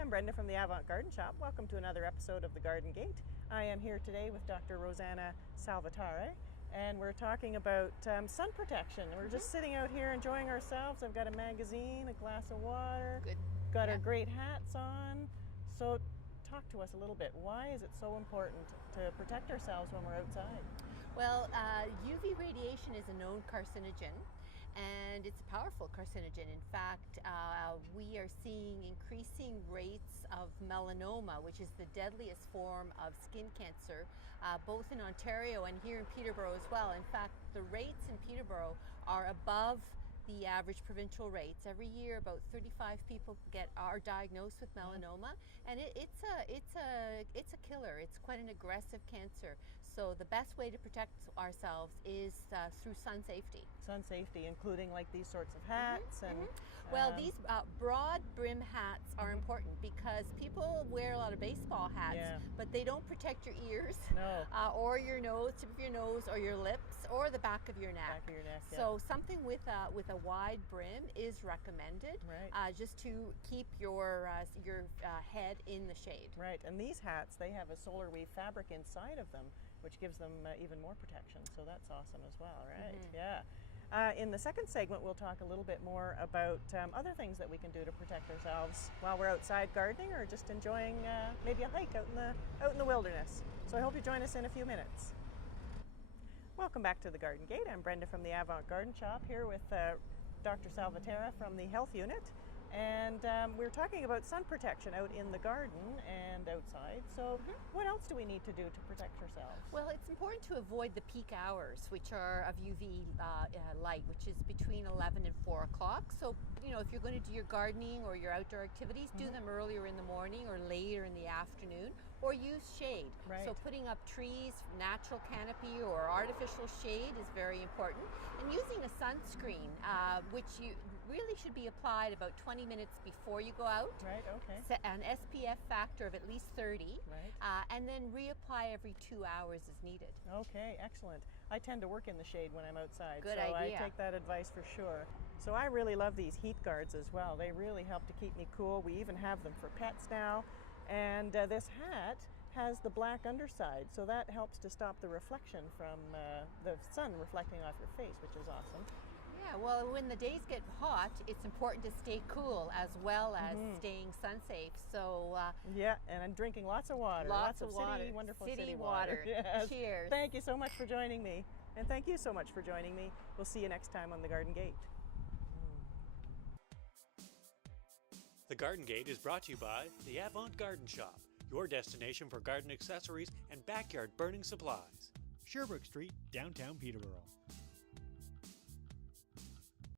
I'm Brenda from the Avant Garden Shop. Welcome to another episode of The Garden Gate. I am here today with Dr. Rosanna Salvaterra, and we're talking about sun protection. We're just sitting out here enjoying ourselves. I've got a magazine, a glass of water, got our great hats on. So talk to us a little bit. Why is it so important to protect ourselves when we're outside? Well, UV radiation is a known carcinogen, and it's a powerful carcinogen. In fact, we are seeing increasing rates of melanoma, which is the deadliest form of skin cancer, both in Ontario and here in Peterborough as well. In fact, the rates in Peterborough are above the average provincial rates. Every year, about 35 people are diagnosed with melanoma, and it's a killer. It's quite an aggressive cancer. So the best way to protect ourselves is through sun safety. Sun safety, including like these sorts of hats Well, these broad brim hats are important because people wear a lot of baseball hats, but they don't protect your ears, or your nose, tip of your nose, or your lips, or the back of your neck. So something with a wide brim is recommended, just to keep your head in the shade. Right, and these hats, they have a solar weave fabric inside of them, which gives them even more protection. So that's awesome as well, right? In the second segment, we'll talk a little bit more about other things that we can do to protect ourselves while we're outside gardening or just enjoying maybe a hike out in the wilderness. So I hope you join us in a few minutes. Welcome back to the Garden Gate. I'm Brenda from the Avant Garden Shop, here with Dr. Salvaterra from the Health Unit. And we're talking about sun protection out in the garden and outside. So what else do we need to do to protect ourselves? Well, it's important to avoid the peak hours, which are of UV light, which is between 11 and 4 o'clock. So, if you're going to do your gardening or your outdoor activities, do them earlier in the morning or later in the afternoon, or use shade. So putting up trees, natural canopy or artificial shade is very important. And using a sunscreen, which you really should be applied about 20 minutes before you go out. Set an SPF factor of at least 30, and then reapply every 2 hours as needed. Okay, excellent. I tend to work in the shade when I'm outside, Good so idea. I take that advice for sure. So I really love these heat guards as well. They really help to keep me cool. We even have them for pets now. And this hat has the black underside, so that helps to stop the reflection from the sun reflecting off your face, which is awesome. Yeah, well, when the days get hot, it's important to stay cool as well as staying sun safe. So yeah, and I'm drinking lots of water. Lots of water. Wonderful city water. Yes. Cheers. Thank you so much for joining me. And thank you so much for joining me. We'll see you next time on the Garden Gate. The Garden Gate is brought to you by the Avant Garden Shop, your destination for garden accessories and backyard burning supplies. Sherbrooke Street, downtown Peterborough.